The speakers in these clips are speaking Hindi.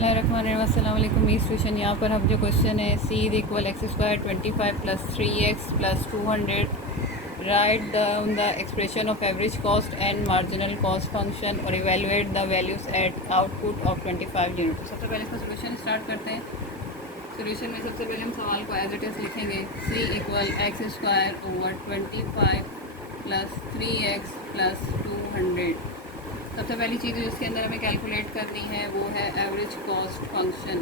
अस्सलामुअलैकुम। इस क्वेश्चन यहाँ पर हम जो क्वेश्चन है C is equal X square 25 plus 3x plus 200 right the expression of average cost and marginal cost function और evaluate the values at output of 25 unit. तो सबसे पहले इसका सोल्यूशन स्टार्ट करते हैं। सोल्यूशन में सबसे पहले हम सवाल को एज इट इज़ लिखेंगे। C equal X square over 25 plus 3x plus 200। सबसे पहली चीज़ जिसके अंदर हमें कैलकुलेट करनी है वो है average cost function.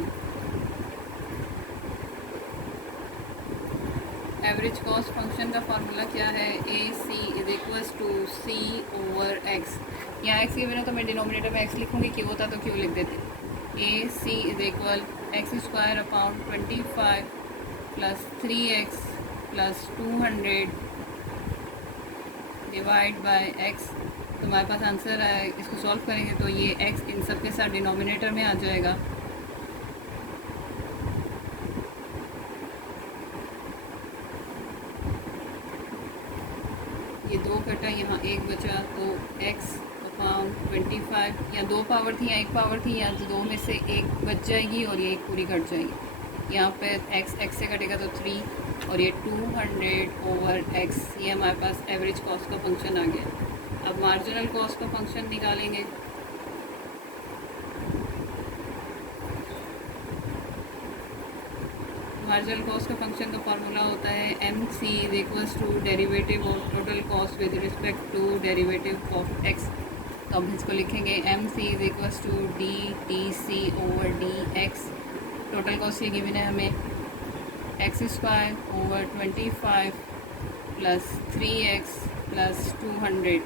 Average cost function का फार्मूला क्या है? A C is equals to C over X. यहाँ एक्स के बिना तो मैं डिनोमिनेटर में एक्स लिखूँगी, क्यों होता तो क्यों लिख देते। A C is equal X square upon 25 plus 3x plus 200 divide by X. तो हमारे पास आंसर है, इसको सॉल्व करेंगे तो ये x इन सब के साथ डिनोमिनेटर में आ जाएगा। ये 2 कटा, यहाँ 1 बचा, तो x अपॉन 25, या 2 पावर थी या 1 पावर थी, या 2 में से 1 बच जाएगी और ये 1 पूरी कट जाएगी। यहाँ पे x से कटेगा तो 3 और ये 200 ओवर x। ये हमारे पास एवरेज कॉस्ट का फंक्शन आ गया। अब मार्जिनल कॉस्ट का फंक्शन निकालेंगे। मार्जिनल कॉस्ट का फंक्शन का फार्मूला होता है M C is equals to derivative of total cost with respect to derivative of x. तो हम इसको लिखेंगे M C is equals to D T C over D x. Total cost ये गिवन है हमें x square over 25 plus 3x plus 200।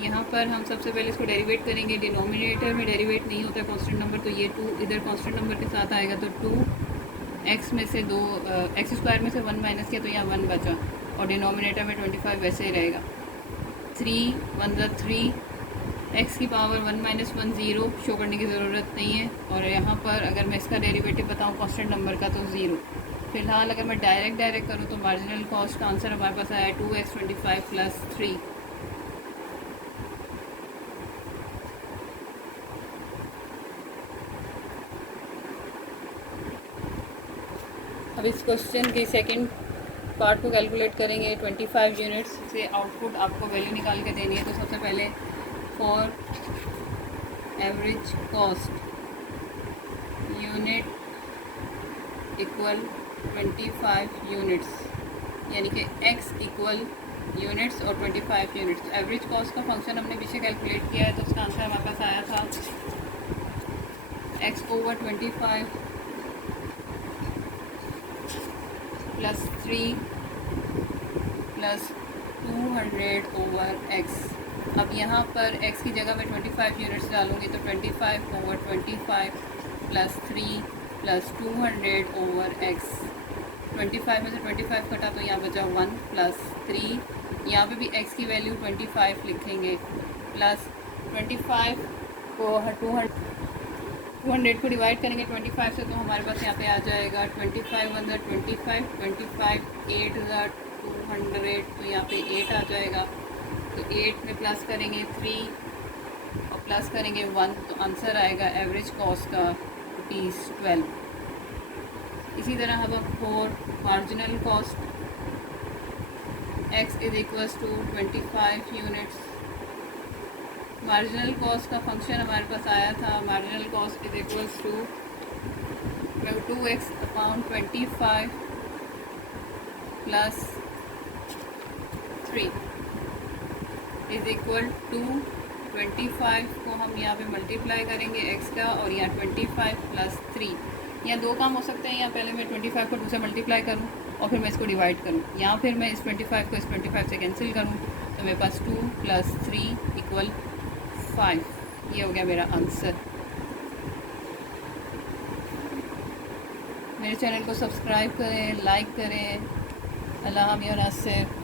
यहाँ पर हम सबसे पहले इसको डेरिवेट करेंगे। डिनोमिनेटर में डेरिवेट नहीं होता कांस्टेंट नंबर, तो ये 2 इधर कांस्टेंट नंबर के साथ आएगा, तो 2x में से 2 एक्स स्क्वायर में से 1 माइनस किया तो यहाँ 1 बचा, और डिनोमिनेटर में 25 वैसे ही रहेगा। 3 1 3, x की पावर 1 माइनस 1 0 शो करने की ज़रूरत नहीं है। और यहाँ पर अगर मैं इसका डेरिवेटिव बताऊँ कांस्टेंट नंबर का तो 0। फिलहाल अगर मैं डायरेक्ट करूँ तो मार्जिनल कॉस्ट का आंसर हमारे पास आया 2x 25 प्लस 3। अब इस क्वेश्चन के सेकंड पार्ट को कैलकुलेट करेंगे। 25 यूनिट्स से आउटपुट आपको वैल्यू निकाल के देनी है। तो सबसे पहले for average cost unit equal 25 units, यानी कि x इक्वल यूनिट्स और 25 यूनिट्स। एवरेज कॉस्ट का फंक्शन हमने पीछे कैलकुलेट किया है, तो उसका आंसर हमारे पास आया था x over 25 plus 3 plus 200 over x। अब यहाँ पर x की जगह मैं 25 यूनिट्स डालूँगी, तो 25 over 25 plus 3 plus 200 over x। 25 में से 25 कटा तो यहाँ बचा 1 प्लस 3। यहाँ पे भी x की वैल्यू 25 लिखेंगे, प्लस 25 को 200 को डिवाइड करेंगे 25 से, तो हमारे पास यहाँ पे आ जाएगा 25 1 25 25 8 200, तो यहाँ पे 8 आ जाएगा। तो 8 में प्लस करेंगे 3 और प्लस करेंगे 1, तो आंसर आएगा एवरेज कॉस्ट का ₹12। इसी तरह अब for marginal cost x is equals to 25 units. Marginal cost का फंक्शन हमारे पास आया था, marginal cost is equals to 2x upon 25 plus 3 is equal to 25 को हम यहाँ पे मल्टीप्लाई करेंगे x का, और यहाँ 25 प्लस 3। यहाँ 2 काम हो सकते हैं, यहाँ पहले मैं 25 को 2 से मल्टीप्लाई करूँ और फिर मैं इसको डिवाइड करूँ, या फिर मैं इस 25 को इस 25 से कैंसिल करूँ, तो मेरे पास 2 प्लस 3 इक्वल 5। ये हो गया मेरा आंसर। मेरे चैनल को सब्सक्राइब करें, लाइक करें। अल्लाह हम नासिर।